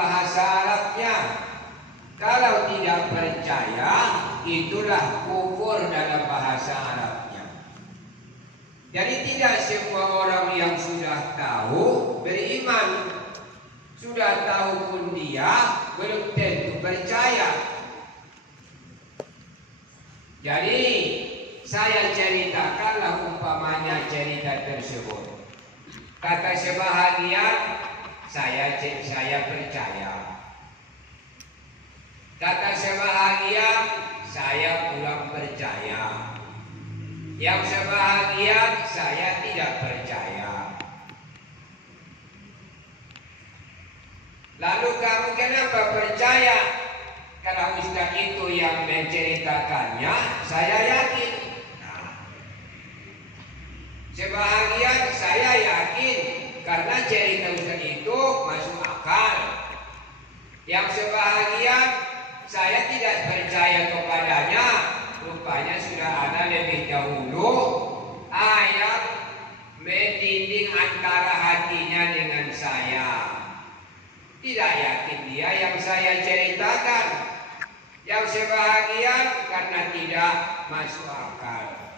bahasa Arabnya. Kalau tidak percaya, itulah kufur dalam bahasa Arabnya. Jadi tidak semua orang yang sudah tahu beriman. Sudah tahu pun dia belum tentu percaya. Jadi saya ceritakanlah umpamanya cerita tersebut. Kata sebahagian, saya percaya. Kata sebahagian, saya kurang percaya. Yang sebahagian, saya tidak percaya. Lalu kamu kenapa percaya? Karena Ustaz itu yang menceritakannya, saya yakin. Sebahagian saya yakin karena cerita Ustaz itu masuk akal. Yang sebahagian saya tidak percaya kepadanya. Rupanya sudah ada lebih dahulu ayat mendiding antara hatinya dengan saya. Tidak yakin dia yang saya ceritakan. Yang sebahagian karena tidak masuk akal.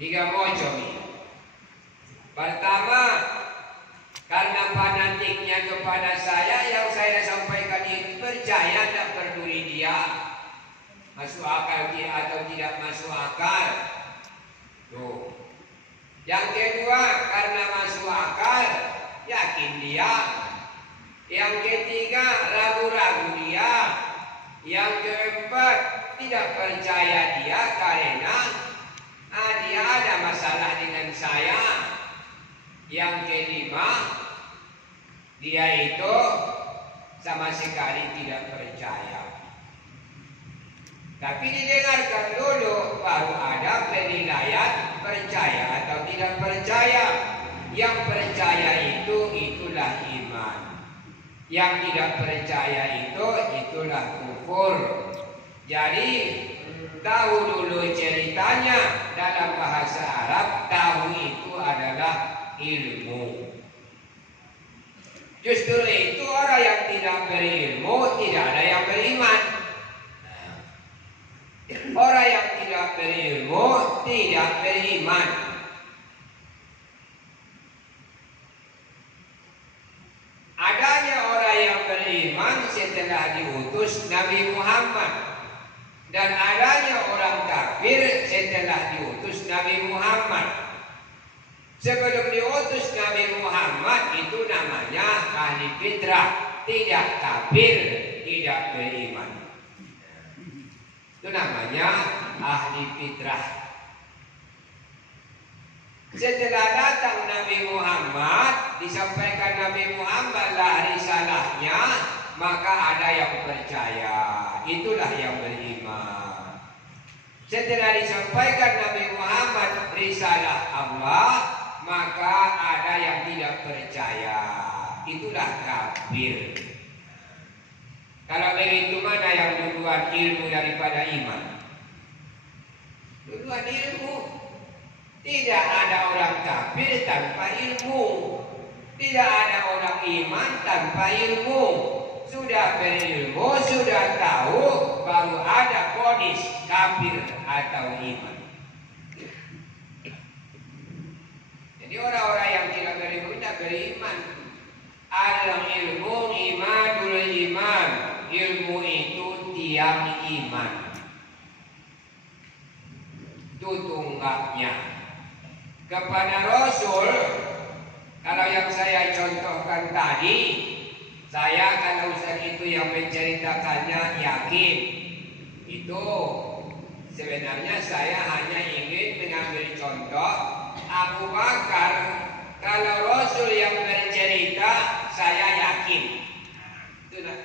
Tiga macam ini. Pertama, karena fanatiknya kepada saya, yang saya sampaikan itu percaya, tidak peduli dia masuk akal atau tidak masuk akal. Tuh. Yang kedua, karena masuk akal, yakin dia. Yang ketiga, ragu-ragu dia. Yang keempat, tidak percaya dia karena dia ada masalah dengan saya. Yang kelima, dia itu sama sekali tidak percaya. Tapi didengarkan dulu, baru ada penilaian percaya atau tidak percaya. Yang percaya itulah iman. Yang tidak percaya itulah kufur. Jadi tahu dulu ceritanya. Dalam bahasa Arab, tahu itu adalah ilmu. Justru itu orang yang tidak berilmu, tidak ada yang beriman. Orang yang tidak berilmu tidak beriman. Adanya orang yang beriman setelah diutus Nabi Muhammad, dan adanya orang kafir setelah diutus Nabi Muhammad. Sebelum diutus Nabi Muhammad itu namanya ahli fitrah, tidak kafir, tidak beriman. Itu namanya ahli fitrah. Setelah datang Nabi Muhammad, disampaikan Nabi Muhammad lah risalahnya, maka ada yang percaya. Itulah yang beriman. Setelah disampaikan Nabi Muhammad risalah Allah, maka ada yang tidak percaya. Itulah kafir. Kalau begitu, mana yang duluan ilmu daripada iman? Duluan ilmu. Tidak ada orang kafir tanpa ilmu. Tidak ada orang iman tanpa ilmu. Sudah berilmu, sudah tahu, baru ada vonis kafir atau iman. Jadi orang-orang yang tidak berilmu tidak beriman. Al-ilmu imanul iman. Ilmu itu tiang iman. Itu tunggaknya. Kepada Rasul, kalau yang saya contohkan tadi, saya kalau Ustaz itu yang menceritakannya yakin. Itu sebenarnya saya hanya ingin mengambil contoh Abu Bakar. Kalau Rasul yang bercerita, saya yakin.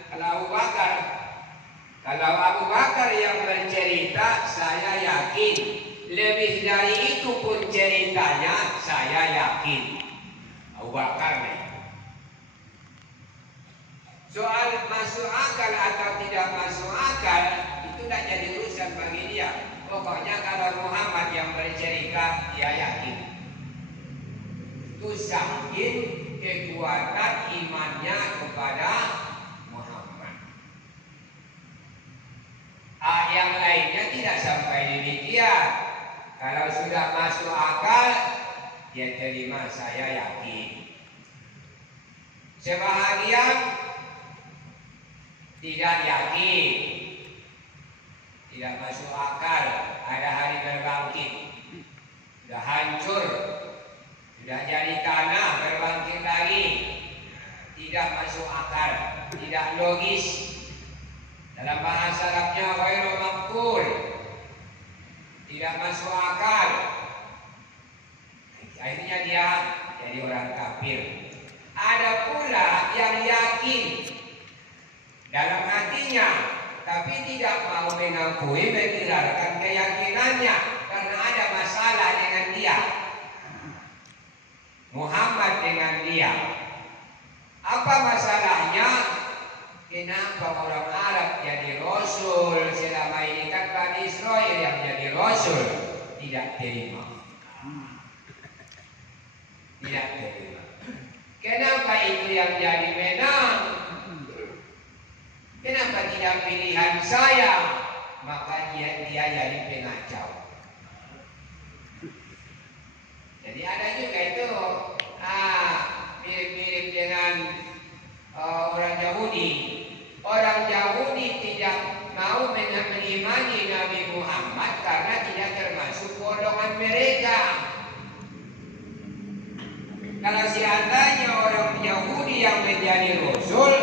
Kalau Abu Bakar yang bercerita, saya yakin. Lebih dari itu pun ceritanya, saya yakin. Abu Bakar nih. Soal masuk akal atau tidak masuk akal, itu tidak jadi urusan bagi dia. Pokoknya kalau Muhammad yang bercerita, dia yakin. Itu saking kekuatan imannya kepada dia terima, saya yakin. Sebahagian tidak yakin, tidak masuk akal, ada hari berbangkit, sudah hancur, sudah jadi tanah, berbangkit lagi, tidak masuk akal, tidak logis. Dalam bahasa Arabnya ghairu maqul, tidak masuk akal. Akhirnya dia jadi orang kafir. Ada pula yang yakin dalam hatinya, tapi tidak mau mengakui, mengikirkan keyakinannya karena ada masalah dengan dia, Muhammad dengan dia. Apa masalahnya? Kenapa orang Arab jadi Rasul? Selama ini kan Bani Israel yang jadi Rasul. Tidak terima. Tidak terima. Kenapa itu yang jadi menang? Kenapa tidak pilihan saya? Maka dia jadi pengacau. Jadi ada juga itu mirip-mirip dengan orang Yahudi. Orang Yahudi tidak mau mengimani Nabi Muhammad karena tidak termasuk golongan mereka. Kalau seandainya orang Yahudi yang menjadi Rasul,